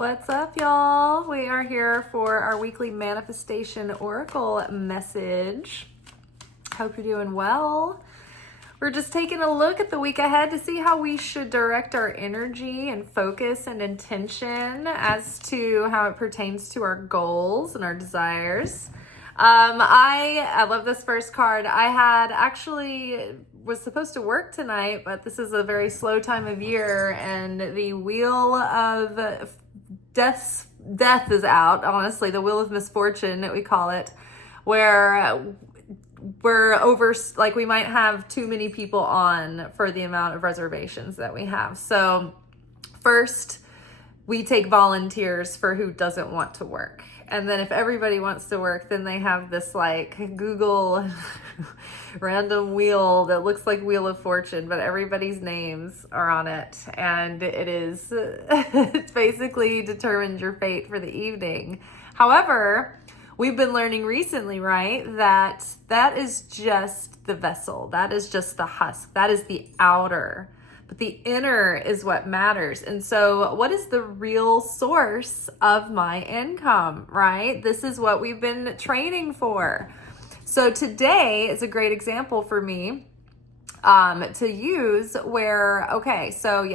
What's up, y'all? We are here for our weekly manifestation oracle message. Hope you're doing well. We're just taking a look at the week ahead to see how we should direct our energy and focus and intention as to how it pertains to our goals and our desires. I love this first card. Was supposed to work tonight, but this is a very slow time of year, and the wheel of death is out. Honestly, the wheel of misfortune that we call it, where we're over, like we might have too many people on for the amount of reservations that we have. So first, we take volunteers for who doesn't want to work. And then if everybody wants to work, then they have this like Google random wheel that looks like Wheel of Fortune, but everybody's names are on it. And it basically determines your fate for the evening. However, we've been learning recently, right, that is just the vessel. That is just the husk. That is the outer. But the inner is what matters. And so what is the real source of my income, right? This is what we've been training for. So today is a great example for me to use where,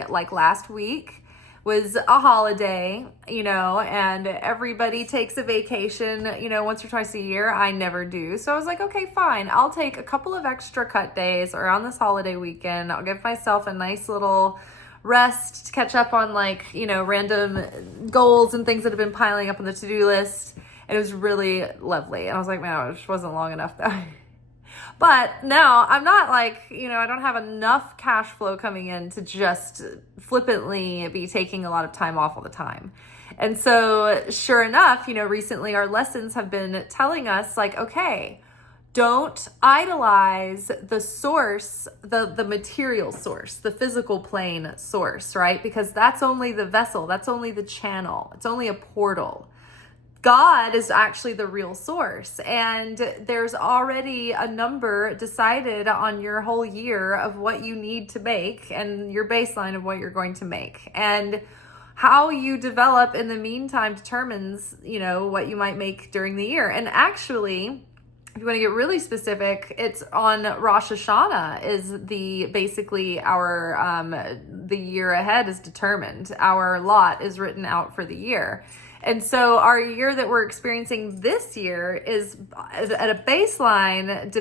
like last week was a holiday, and everybody takes a vacation, once or twice a year. I never do. So I was like, okay, fine. I'll take a couple of extra cut days around this holiday weekend. I'll give myself a nice little rest to catch up on random goals and things that have been piling up on the to-do list. And it was really lovely. And I was like, man, it just wasn't long enough though. But now I'm not I don't have enough cash flow coming in to just flippantly be taking a lot of time off all the time. And so sure enough, recently our lessons have been telling us okay, don't idolize the source, the material source, the physical plane source, right? Because that's only the vessel. That's only the channel. It's only a portal. God is actually the real source, and there's already a number decided on your whole year of what you need to make and your baseline of what you're going to make. And how you develop in the meantime determines, what you might make during the year. And actually, if you want to get really specific, it's on Rosh Hashanah is the year ahead is determined. Our lot is written out for the year. And so our year that we're experiencing this year is at a baseline,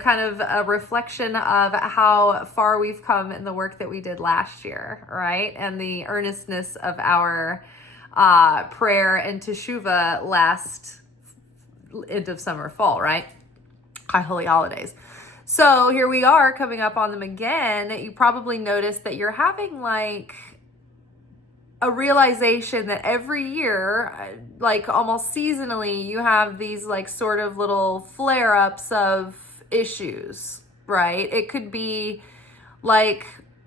kind of a reflection of how far we've come in the work that we did last year, right? And the earnestness of our prayer and teshuvah last end of summer, fall, right? High holy holidays. So here we are coming up on them again. You probably noticed that you're having a realization that every year, almost seasonally, you have these sort of little flare-ups of issues, right? It could be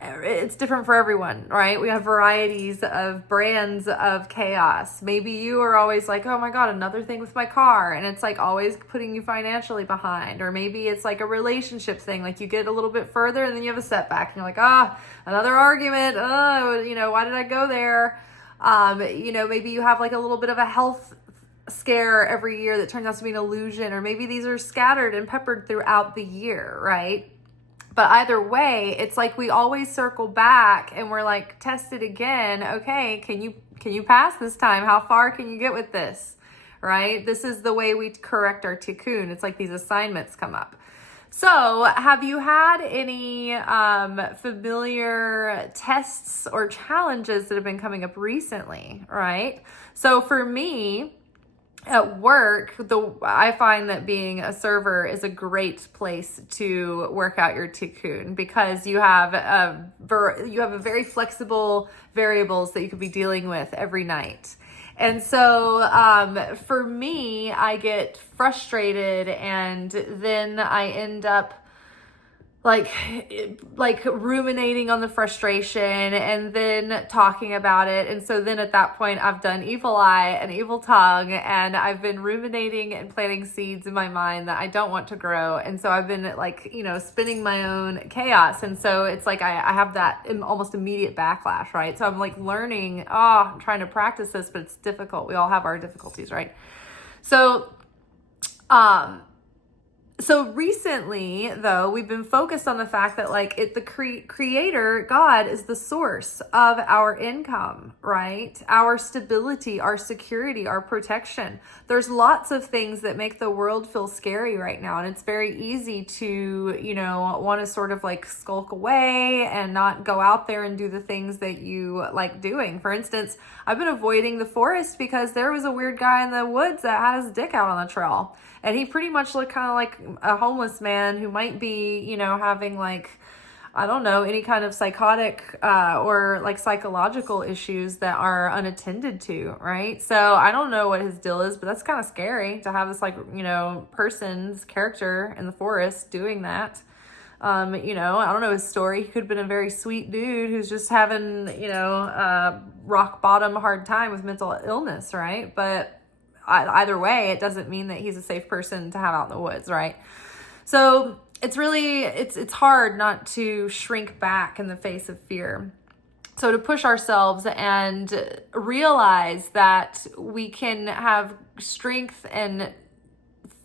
it's different for everyone, right? We have varieties of brands of chaos. Maybe you are always oh my God, another thing with my car. And it's always putting you financially behind. Or maybe it's a relationship thing. You get a little bit further and then you have a setback and you're another argument. Why did I go there? Maybe you have a little bit of a health scare every year that turns out to be an illusion. Or maybe these are scattered and peppered throughout the year, right? But either way, it's we always circle back and we're test it again. Okay, can you pass this time? How far can you get with this? Right? This is the way we correct our tikkun. It's these assignments come up. So have you had any familiar tests or challenges that have been coming up recently? Right? So for me, at work, I find that being a server is a great place to work out your tikkun because you have a very flexible variables that you could be dealing with every night. And so for me, I get frustrated and then I end up like ruminating on the frustration and then talking about it. And so then at that point I've done evil eye and evil tongue, and I've been ruminating and planting seeds in my mind that I don't want to grow. And so I've been like, spinning my own chaos. And so it's like I have that almost immediate backlash, right? So I'm like learning, I'm trying to practice this, but it's difficult. We all have our difficulties, right? So recently, though, we've been focused on the fact that the creator, God, is the source of our income, right? Our stability, our security, our protection. There's lots of things that make the world feel scary right now. And it's very easy to, want to sort of like skulk away and not go out there and do the things that you like doing. For instance, I've been avoiding the forest because there was a weird guy in the woods that had his dick out on the trail. And he pretty much looked kind of like a homeless man who might be, having any kind of psychotic or like psychological issues that are unattended to, right? So I don't know what his deal is, but that's kind of scary to have this person's character in the forest doing that. I don't know his story. He could have been a very sweet dude who's just having, rock bottom hard time with mental illness, right? But either way, it doesn't mean that he's a safe person to have out in the woods, right? So it's really, it's hard not to shrink back in the face of fear. So to push ourselves and realize that we can have strength and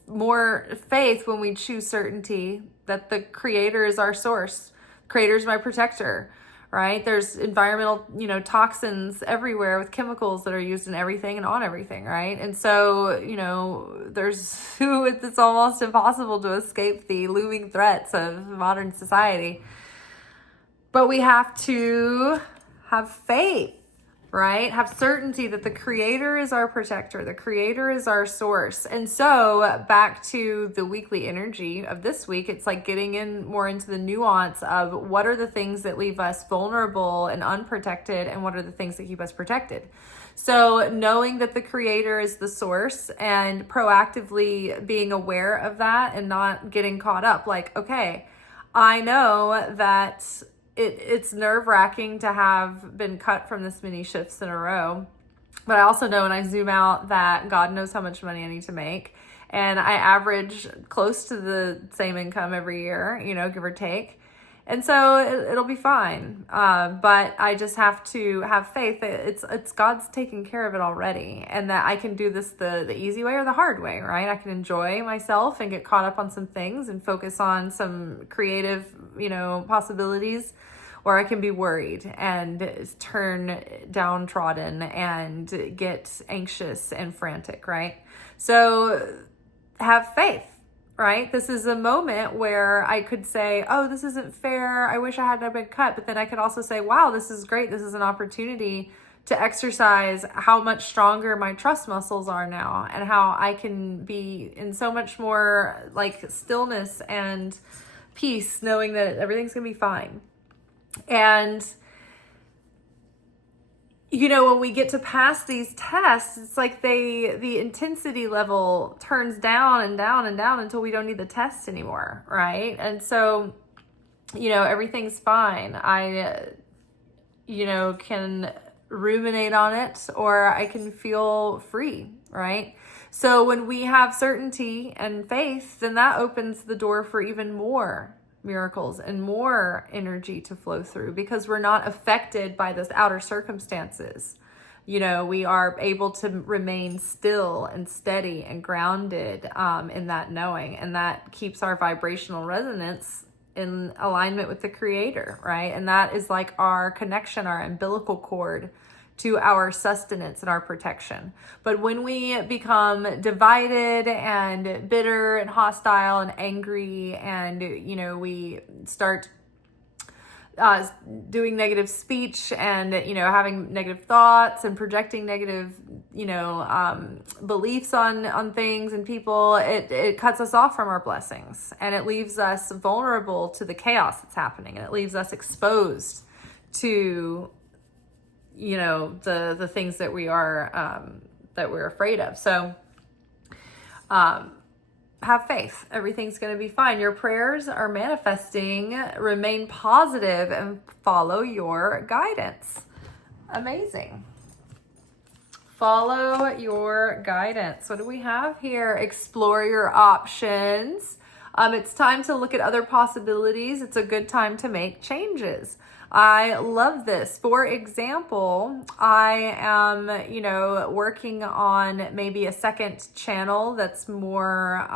more faith when we choose certainty, that the creator is our source. Creator is my protector. Right? There's environmental, toxins everywhere with chemicals that are used in everything and on everything, right? And so, it's almost impossible to escape the looming threats of modern society. But we have to have faith, right? Have certainty that the creator is our protector. The creator is our source. And so back to the weekly energy of this week, it's like getting in more into the nuance of what are the things that leave us vulnerable and unprotected, and what are the things that keep us protected. So knowing that the creator is the source and proactively being aware of that and not getting caught up. Like, okay, I know that it's nerve-wracking to have been cut from this many shifts in a row. But I also know when I zoom out that God knows how much money I need to make. And I average close to the same income every year, give or take. And so it'll be fine. But I just have to have faith that it's God's taking care of it already. And that I can do this the easy way or the hard way, right? I can enjoy myself and get caught up on some things and focus on some creative, possibilities. Or I can be worried and turn downtrodden and get anxious and frantic, right? So have faith, right? This is a moment where I could say, oh, this isn't fair. I wish I hadn't been cut. But then I could also say, wow, this is great. This is an opportunity to exercise how much stronger my trust muscles are now, and how I can be in so much more like stillness and peace, knowing that everything's going to be fine. And, when we get to pass these tests, it's like the intensity level turns down and down and down until we don't need the test anymore, right? And so, everything's fine. I, can ruminate on it, or I can feel free, right? So when we have certainty and faith, then that opens the door for even more miracles and more energy to flow through, because we're not affected by those outer circumstances. We are able to remain still and steady and grounded in that knowing, and that keeps our vibrational resonance in alignment with the creator, right? And that is like our connection, our umbilical cord to our sustenance and our protection. But when we become divided and bitter and hostile and angry, and we start doing negative speech and having negative thoughts and projecting negative beliefs on things and people, it cuts us off from our blessings, and it leaves us vulnerable to the chaos that's happening, and it leaves us exposed to the things that we are that we're afraid of. So have faith. Everything's going to be fine. Your prayers are manifesting. Remain positive and follow your guidance. Amazing. Follow your guidance. What do we have here? Explore your options. It's time to look at other possibilities. It's a good time to make changes. I love this. For example, I am, working on maybe a second channel that's more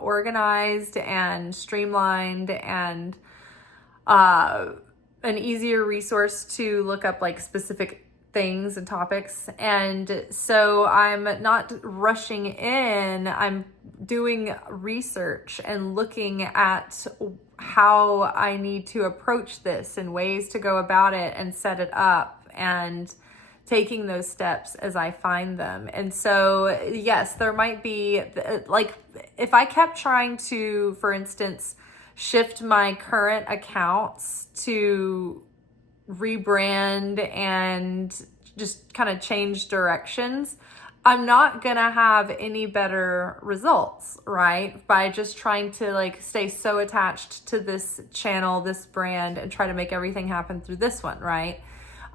organized and streamlined and an easier resource to look up like specific things and topics. And so I'm not rushing in. I'm doing research and looking at how I need to approach this and ways to go about it and set it up, and taking those steps as I find them. And so, yes, there might be like, if I kept trying to, for instance, shift my current accounts to rebrand and just kind of change directions, I'm not gonna have any better results, right? By just trying to like stay so attached to this channel, this brand, and try to make everything happen through this one, right?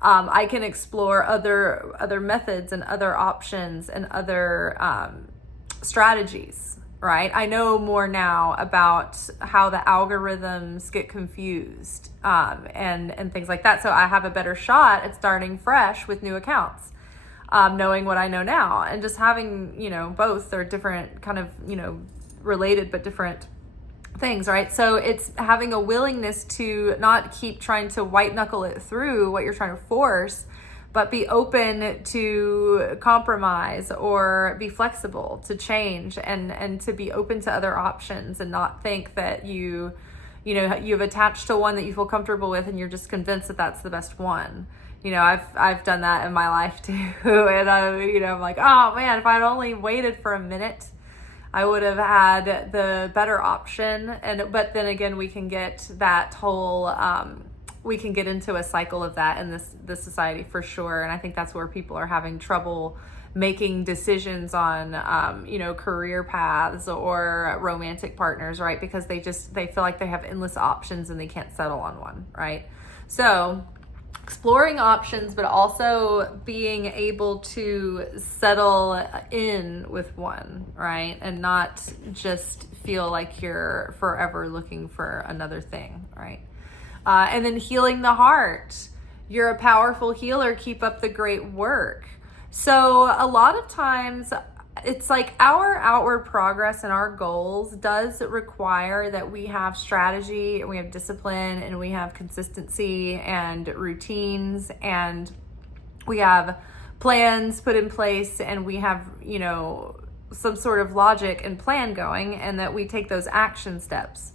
I can explore other methods and other options and other strategies, right? I know more now about how the algorithms get confused and things like that. So I have a better shot at starting fresh with new accounts. Knowing what I know now, and just having, both are different kind of, related but different things, right? So it's having a willingness to not keep trying to white knuckle it through what you're trying to force, but be open to compromise or be flexible to change, and to be open to other options, and not think that you've attached to one that you feel comfortable with and you're just convinced that that's the best one. I've done that in my life too. And I'm like, oh man, if I'd only waited for a minute, I would have had the better option. But then again, we can get that whole, we can get into a cycle of that in this society for sure. And I think that's where people are having trouble making decisions on, career paths or romantic partners, right? Because they feel like they have endless options and they can't settle on one, right? So exploring options, but also being able to settle in with one, right? And not just feel like you're forever looking for another thing, right? And then healing the heart. You're a powerful healer. Keep up the great work. So a lot of times it's like our outward progress and our goals does require that we have strategy, and we have discipline, and we have consistency and routines, and we have plans put in place, and we have, some sort of logic and plan going, and that we take those action steps.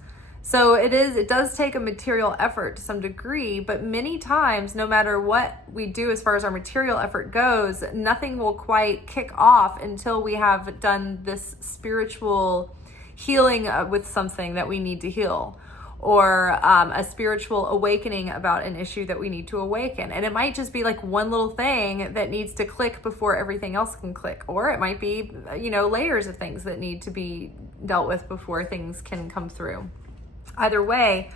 So it does take a material effort to some degree, but many times, no matter what we do as far as our material effort goes, nothing will quite kick off until we have done this spiritual healing with something that we need to heal, or a spiritual awakening about an issue that we need to awaken. And it might just be like one little thing that needs to click before everything else can click, or it might be, layers of things that need to be dealt with before things can come through. Either way,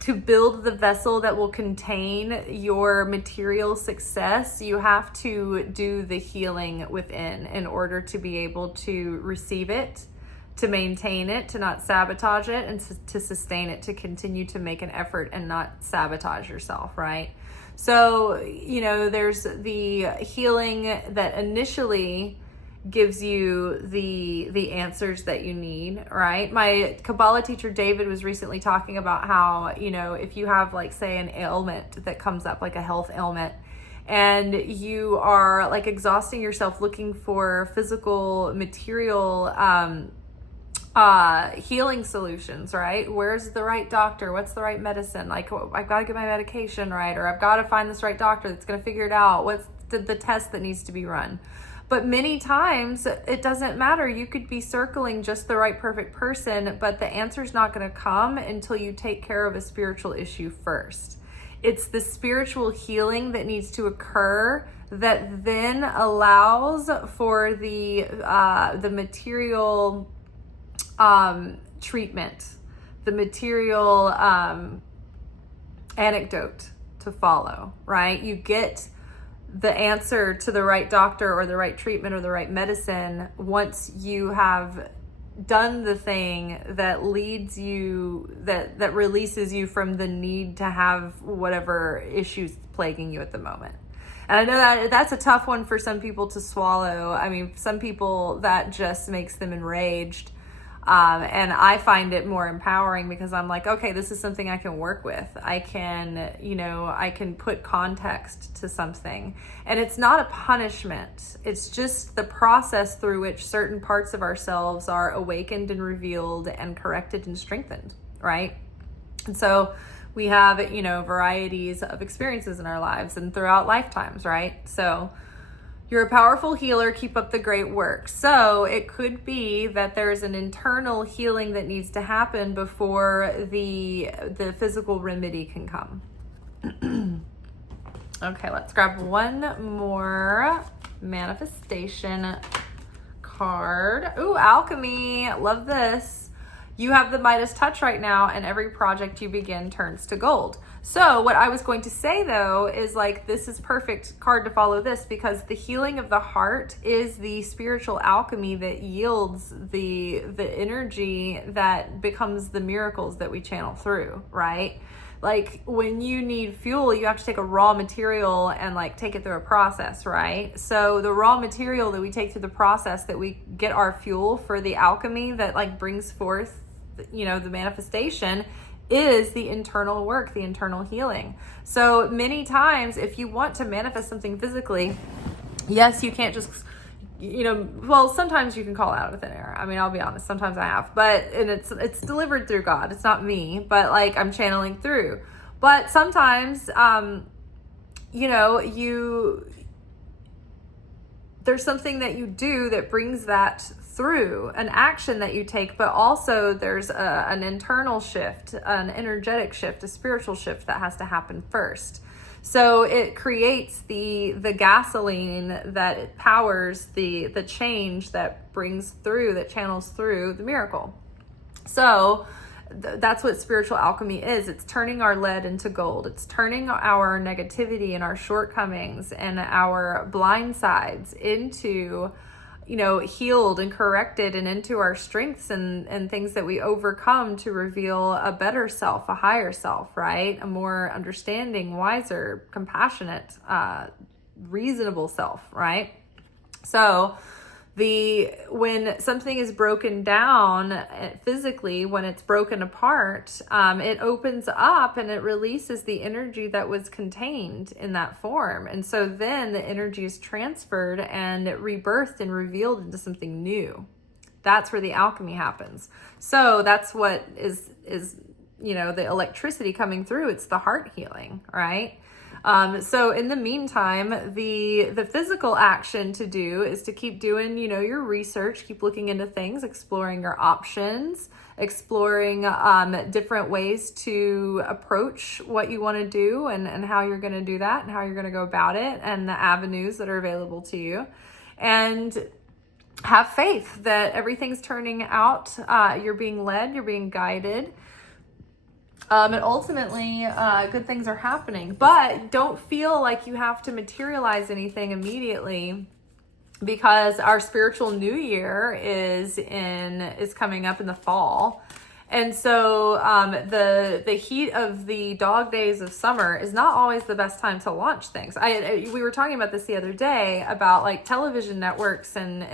to build the vessel that will contain your material success, you have to do the healing within in order to be able to receive it, to maintain it, to not sabotage it, and to sustain it, to continue to make an effort and not sabotage yourself, right? So, there's the healing that initially gives you the answers that you need, right? My Kabbalah teacher David was recently talking about how, if you have like, say, an ailment that comes up, like a health ailment, and you are like exhausting yourself looking for physical material healing solutions, right? Where's the right doctor? What's the right medicine? Like, I've got to get my medication right, or I've got to find this right doctor that's going to figure it out. What's the test that needs to be run? But many times it doesn't matter. You could be circling just the right perfect person, but the answer's not going to come until you take care of a spiritual issue first. It's the spiritual healing that needs to occur that then allows for the material treatment, the material anecdote to follow, right? You get the answer to the right doctor or the right treatment or the right medicine once you have done the thing that leads you, that releases you from the need to have whatever issues plaguing you at the moment. And I know that that's a tough one for some people to swallow. I mean, some people that just makes them enraged. And I find it more empowering because I'm like, okay, this is something I can work with. I can put context to something. And it's not a punishment. It's just the process through which certain parts of ourselves are awakened and revealed and corrected and strengthened, right? And so we have, varieties of experiences in our lives and throughout lifetimes, right? So you're a powerful healer. Keep up the great work. So it could be that there's an internal healing that needs to happen before the physical remedy can come. Okay, let's grab one more manifestation card. Ooh, alchemy. Love this. You have the Midas touch right now, and every project you begin turns to gold. So what I was going to say though is like, this is perfect card to follow this, because the healing of the heart is the spiritual alchemy that yields the energy that becomes the miracles that we channel through, right? Like when you need fuel, you have to take a raw material and like take it through a process, right? So the raw material that we take through the process, that we get our fuel for the alchemy that like brings forth, the manifestation, is the internal work, the internal healing. So many times if you want to manifest something physically, yes, you can't just, well, sometimes you can call out of thin air. I mean, I'll be honest, sometimes I have, and it's delivered through God. It's not me, but like I'm channeling through. But sometimes, there's something that you do that brings that through, an action that you take, but also there's an internal shift, an energetic shift, a spiritual shift that has to happen first. So it creates the gasoline that powers the change that brings through, that channels through the miracle. So that's what spiritual alchemy is. It's turning our lead into gold. It's turning our negativity and our shortcomings and our blind sides into, healed and corrected, and into our strengths and things that we overcome to reveal a better self, a higher self, right? A more understanding, wiser, compassionate, reasonable self, right? So when something is broken down physically, when it's broken apart, it opens up and it releases the energy that was contained in that form. And so then the energy is transferred and rebirthed and revealed into something new. That's where the alchemy happens. So that's what is the electricity coming through. It's the heart healing, right? So in the meantime, the physical action to do is to keep doing, your research, keep looking into things, exploring your options, exploring different ways to approach what you want to do and how you're going to do that and how you're going to go about it and the avenues that are available to you. And have faith that everything's turning out. You're being led, you're being guided. And ultimately, good things are happening. But don't feel like you have to materialize anything immediately, because our spiritual new year is coming up in the fall. And so the heat of the dog days of summer is not always the best time to launch things. We were talking about this the other day about like television networks and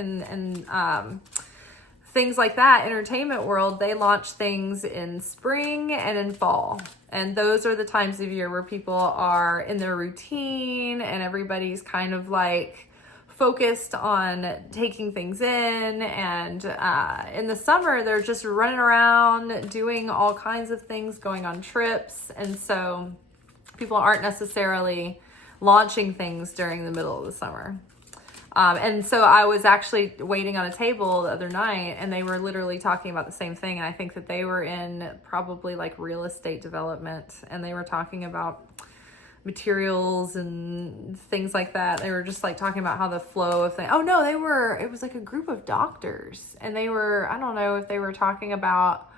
things like that, entertainment world, they launch things in spring and in fall. And those are the times of year where people are in their routine and everybody's kind of like focused on taking things in. And in the summer, they're just running around doing all kinds of things, going on trips. And so people aren't necessarily launching things during the middle of the summer. And so I was actually waiting on a table the other night, and they were literally talking about the same thing. And I think that they were in probably like real estate development, and they were talking about materials and things like that. They were just like talking about how the flow of things. Oh no, it was like a group of doctors, and I don't know if they were talking about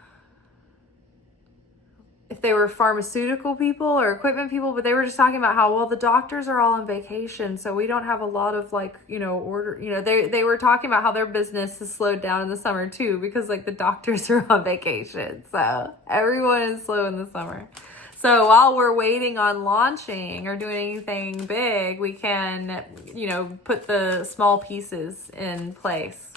if they were pharmaceutical people or equipment people, but they were just talking about how, well, the doctors are all on vacation, so we don't have a lot of like, they were talking about how their business is slowed down in the summer too, because like the doctors are on vacation. So everyone is slow in the summer. So while we're waiting on launching or doing anything big, we can, put the small pieces in place.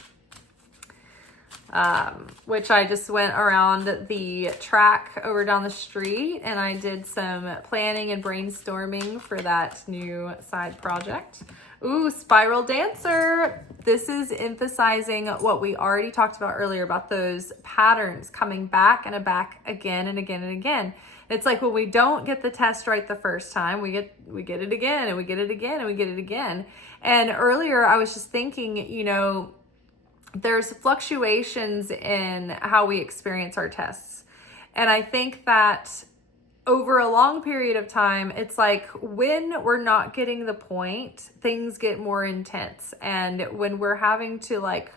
Which I just went around the track over down the street, and I did some planning and brainstorming for that new side project. Ooh, Spiral Dancer. This is emphasizing what we already talked about earlier about those patterns coming back and back again and again and again. It's like when we don't get the test right the first time, we get it again and we get it again and we get it again. And earlier I was just thinking, there's fluctuations in how we experience our tests. And I think that over a long period of time, it's like when we're not getting the point, things get more intense. And when we're having to like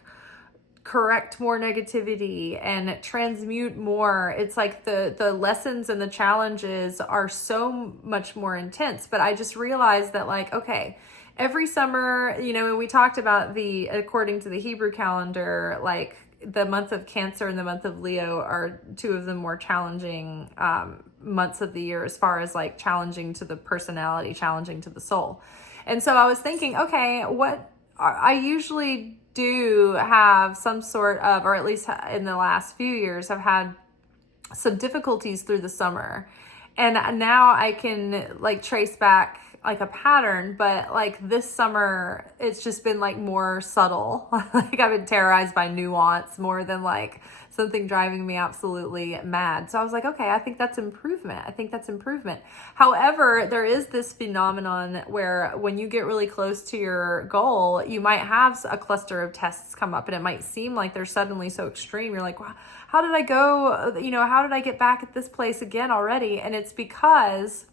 correct more negativity and transmute more, it's like the lessons and the challenges are so much more intense. But I just realized that like, okay, every summer, we talked about according to the Hebrew calendar, like the month of Cancer and the month of Leo are two of the more challenging months of the year as far as like challenging to the personality, challenging to the soul. And so I was thinking, okay, I usually do have some sort of, or at least in the last few years, have had some difficulties through the summer. And now I can like trace back like a pattern, but like this summer, it's just been like more subtle. Like I've been terrorized by nuance more than like something driving me absolutely mad. So I was like, okay, I think that's improvement. However, there is this phenomenon where when you get really close to your goal, you might have a cluster of tests come up and it might seem like they're suddenly so extreme. You're like, wow, how did I go? How did I get back at this place again already? And it's because,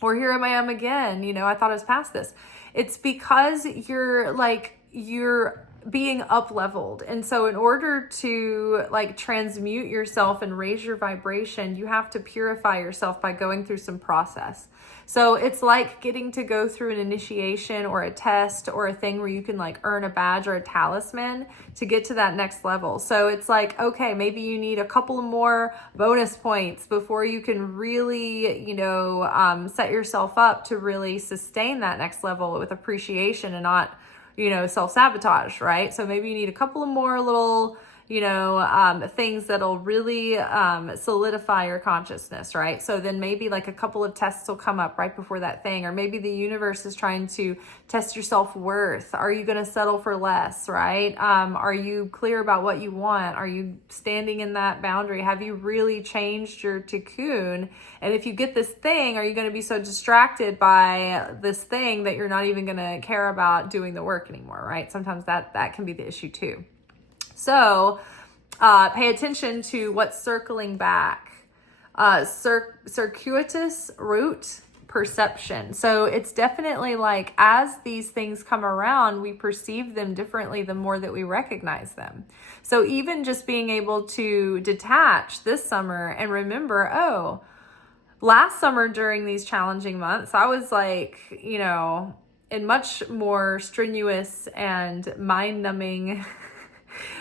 or here I am again, I thought I was past this. It's because you're being up leveled. And so in order to like transmute yourself and raise your vibration, you have to purify yourself by going through some process. So it's like getting to go through an initiation or a test or a thing where you can like earn a badge or a talisman to get to that next level. So it's like, okay, maybe you need a couple more bonus points before you can really, set yourself up to really sustain that next level with appreciation and not, self-sabotage, right? So maybe you need a couple of more little, things that'll really solidify your consciousness, right? So then maybe like a couple of tests will come up right before that thing, or maybe the universe is trying to test your self-worth. Are you going to settle for less, right? Are you clear about what you want? Are you standing in that boundary? Have you really changed your tikkun? And if you get this thing, are you going to be so distracted by this thing that you're not even going to care about doing the work anymore, right? Sometimes that can be the issue too. So pay attention to what's circling back. Circuitous route perception. So it's definitely like as these things come around, we perceive them differently the more that we recognize them. So even just being able to detach this summer and remember, oh, last summer during these challenging months, I was like, in much more strenuous and mind-numbing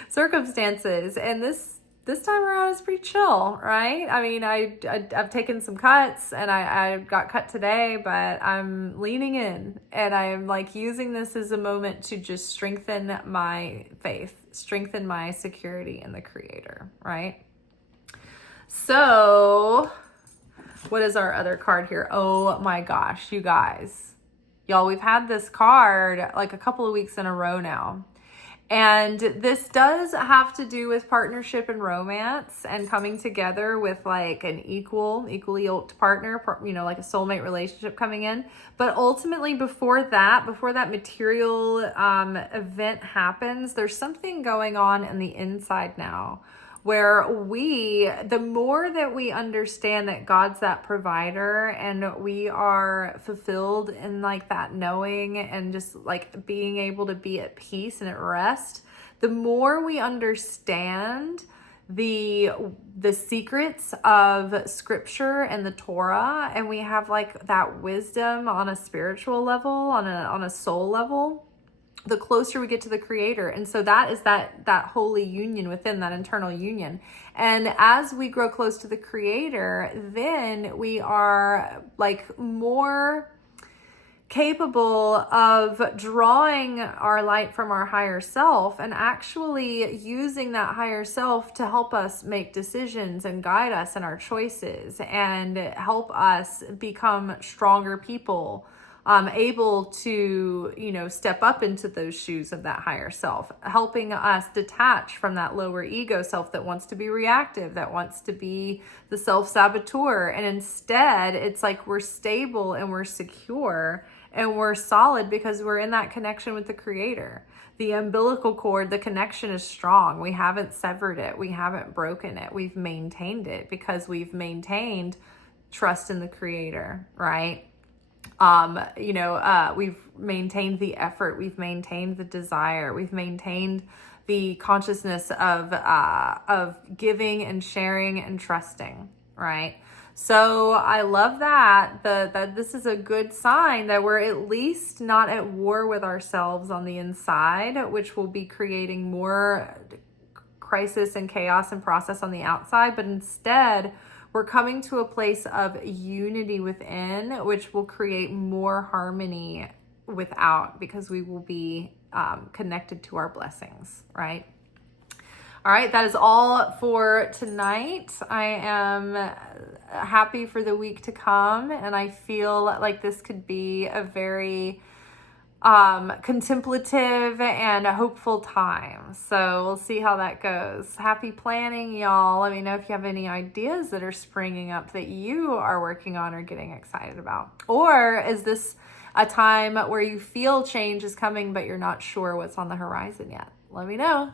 circumstances, and this time around is pretty chill, right? I mean, I've taken some cuts, and I got cut today, but I'm leaning in, and I'm like using this as a moment to just strengthen my faith, strengthen my security in the Creator, right? So what is our other card here? Oh my gosh, you guys, y'all, we've had this card like a couple of weeks in a row now. And this does have to do with partnership and romance and coming together with like an equally yoked partner, like a soulmate relationship coming in. But ultimately before that material event happens, there's something going on in the inside now where the more that we understand that God's that provider and we are fulfilled in like that knowing and just like being able to be at peace and at rest, the more we understand the secrets of scripture and the Torah, and we have like that wisdom on a spiritual level, on a soul level, the closer we get to the Creator. And so that is that holy union within, that internal union. And as we grow close to the Creator, then we are like more capable of drawing our light from our higher self and actually using that higher self to help us make decisions and guide us in our choices and help us become stronger people, able to, step up into those shoes of that higher self, helping us detach from that lower ego self that wants to be reactive, that wants to be the self-saboteur. And instead, it's like we're stable and we're secure and we're solid because we're in that connection with the Creator. The umbilical cord, the connection is strong. We haven't severed it. We haven't broken it. We've maintained it because we've maintained trust in the Creator, right? We've maintained the effort, we've maintained the desire, we've maintained the consciousness of giving and sharing and trusting, right? So I love that this is a good sign that we're at least not at war with ourselves on the inside, which will be creating more crisis and chaos and process on the outside, but instead we're coming to a place of unity within, which will create more harmony without, because we will be connected to our blessings, right? All right, that is all for tonight. I am happy for the week to come, and I feel like this could be a very contemplative and a hopeful time. So we'll see how that goes. Happy planning, y'all. Let me know if you have any ideas that are springing up that you are working on or getting excited about. Or is this a time where you feel change is coming, but you're not sure what's on the horizon yet? Let me know.